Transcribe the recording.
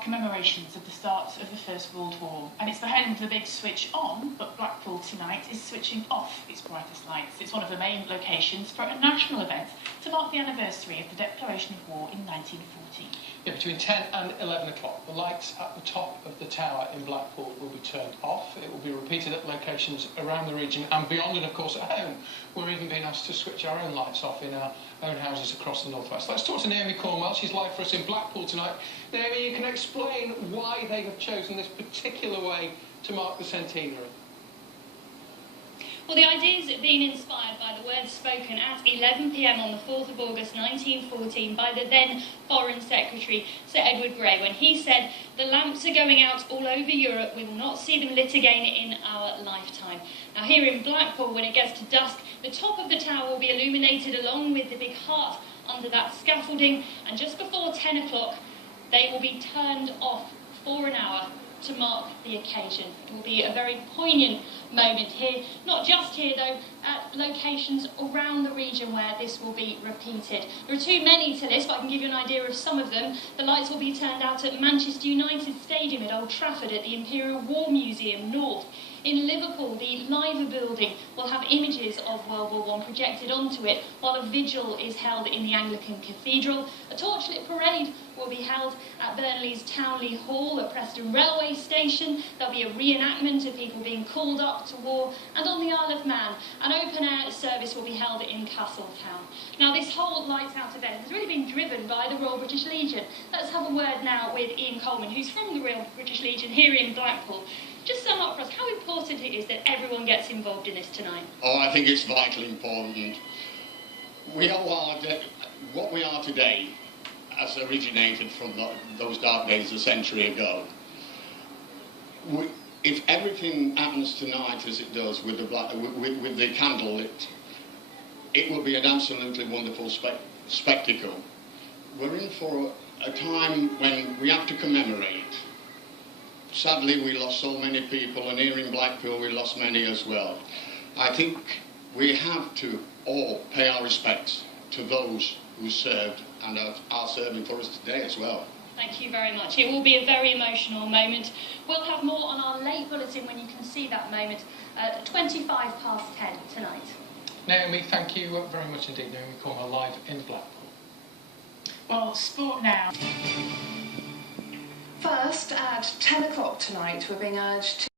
mark commemorations of the start of the First World War, and it's the home to the big switch on, but Blackpool tonight is switching off its brightest lights. It's one of the main locations for a national event to mark the anniversary of the declaration of war in 1914. Yeah, between 10 and 11 o'clock, the lights at the top of the tower in Blackpool will be turned off. It will be repeated at locations around the region and beyond, and of course at home. We're even being asked to switch our own lights off in our own houses across the northwest. Let's talk to Naomi Coleman. She's live for us in Blackpool tonight. Naomi, you can explain why they have chosen this particular way to mark the centenary. Well, the idea is being inspired by the words spoken at 11 p.m. on the 4th of August 1914 by the then Foreign Secretary, Sir Edward Grey, when he said, "The lamps are going out all over Europe. We will not see them lit again in our lifetime." Now, here in Blackpool, when it gets to dusk, the top of the tower will be illuminated along with the big heart under that scaffolding, and just before 10 o'clock, they will be turned off for an hour to mark the occasion. It will be a very poignant moment here, not just here though, at locations around the region where this will be repeated. There are too many to list, but I can give you an idea of some of them. The lights will be turned out at Manchester United Stadium, at Old Trafford, at the Imperial War Museum North. In Liverpool, the Liver building will have images of World War I projected onto it, while a vigil is held in the Anglican Cathedral. A torchlit parade will be held at Burnley's Townley Hall, at Preston Railway Station. There'll be a reenactment of people being called up to war, and on the Isle of Man, an open-air service will be held in Castletown. Now, this whole Lights Out event has really been driven by the Royal British Legion. Let's have a word now with Ian Coleman, who's from the Royal British Legion here in Blackpool. Just sum up for us how important it is that everyone gets involved in this tonight. Oh, I think it's vitally important. What we are today has originated from those dark days a century ago. If everything happens tonight as it does with the candle lit, it will be an absolutely wonderful spectacle. We're in for a time when we have to commemorate. Sadly, we lost so many people, and here in Blackpool we lost many as well. I think we have to all pay our respects to those who served and are serving for us today as well. Thank you very much. It will be a very emotional moment. We'll have more on our late bulletin when you can see that moment at 10:25 tonight. Naomi, thank you very much indeed. Naomi Coleman live in Blackpool. Well, sport now. First, at 10 o'clock tonight, we're being urged to